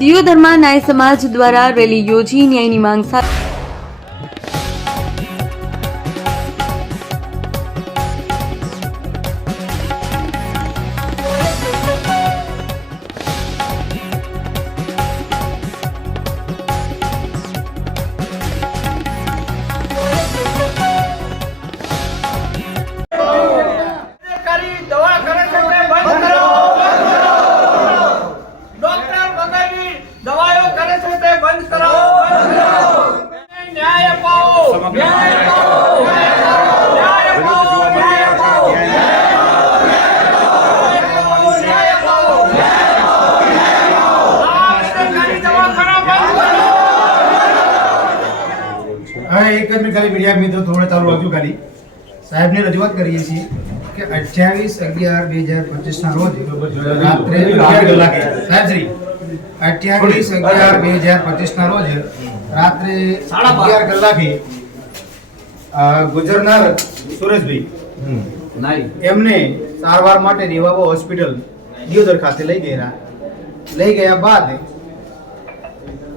દિયોદરમાં ન્યાય સમાજ દ્વારા રેલી યોજી ન્યાયની માંગ સાથે બંધ કરો ન્યાય અપાવો ન્યાય અપાવો ન્યાય અપાવો ન્યાય અપાવો. ન્યાય અપાવો ન્યાય અપાવો. આ સરકારી દવાખાના બંધ કરો હા એક જ મિનિટ ખાલી મીડિયા મિત્રો થોડે ચાલુ હજુ ખાલી. સાહેબને રજૂઆત કરીએ છીએ કે અઠ્યાવીસ અગિયાર બે હજાર પચીસના રોજ રાત્રે સાહેબ શ્રી અઠ્યાવીસ અગિયાર બે હજાર પચીસના રોજ રાત્રે અગિયાર કલાકે અ, ગુજરનાર સુરેશભાઈ એમને સારવાર માટે રેવાબો હોસ્પિટલ દિયોદર ખાતે લઈ ગયા. લઈ ગયા બાદ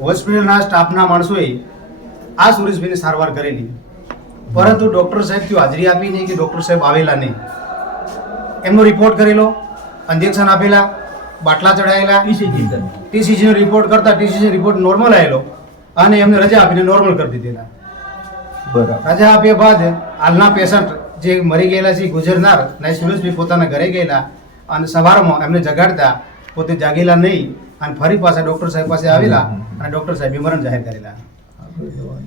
હોસ્પિટલના સ્ટાફના માણસોએ આ સુરેશભાઈને સારવાર કરેલી. પરંતુ ડૉક્ટર સાહેબ ત્યાં હાજરી આપી નહીં કે ડૉક્ટર સાહેબ આવેલા નહીં. એમનો રિપોર્ટ કરેલો ઇન્જેક્શન આપેલા બાટલા ચડાયેલા ટીસીજીનો રિપોર્ટ કરતા ટીસીજી રિપોર્ટ નોર્મલ આવેલો અને એમને રજા આપીને નોર્મલ કરી દીધેલા બરાબર. રજા આપ્યા બાદ હાલના પેશન્ટ જે મરી ગયેલા છે ગુજરનાર નાઈ સુરેશભાઈ પોતાના ઘરે ગયેલા અને સવારમાં એમને જગાડતા પોતે જાગેલા નહીં અને ફરી પાછા ડૉક્ટર સાહેબ પાસે આવેલા અને ડૉક્ટર સાહેબે મરણ જાહેર કરેલા.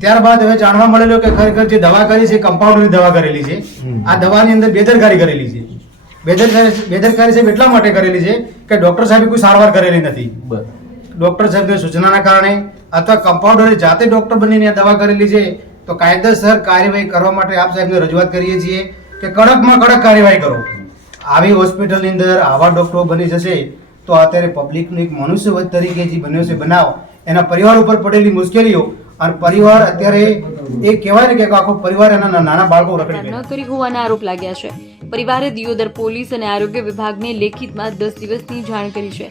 ત્યારબાદ હવે જાણવા મળેલું કે ખરેખર જે દવા કરી છે કમ્પાઉન્ડરની દવા કરેલી છે આ દવાની અંદર બેદરકારી કરેલી છે. બેદરકારી બેદરકારી સાહેબ એટલા માટે કરેલી છે કે ડૉક્ટર સાહેબે કોઈ સારવાર કરેલી નથી. ડૉક્ટર સાહેબની સૂચનાના કારણે અથવા કમ્પાઉન્ડરે જાતે ડૉક્ટર બનીને દવા કરેલી છે તો કાયદેસર કાર્યવાહી કરવા માટે આપ સાહેબને રજૂઆત કરીએ છીએ કે કડકમાં કડક કાર્યવાહી કરો. આવી હોસ્પિટલની અંદર આવા ડૉક્ટરો બની જશે તો અત્યારે પબ્લિકનું એક મનુષ્યવધ તરીકે જે બન્યો છે બનાવ. એના પરિવાર ઉપર પડેલી મુશ્કેલીઓ અને પરિવાર અત્યારે એ કહેવાય ને કે આખો પરિવાર એના નાના બાળકો રખડી ન કરી હોવાના આરોપ લાગ્યા છે. પરિવારે દિયોદર પોલીસ અને આરોગ્ય વિભાગને લેખિતમાં દસ દિવસની જાણ કરી છે.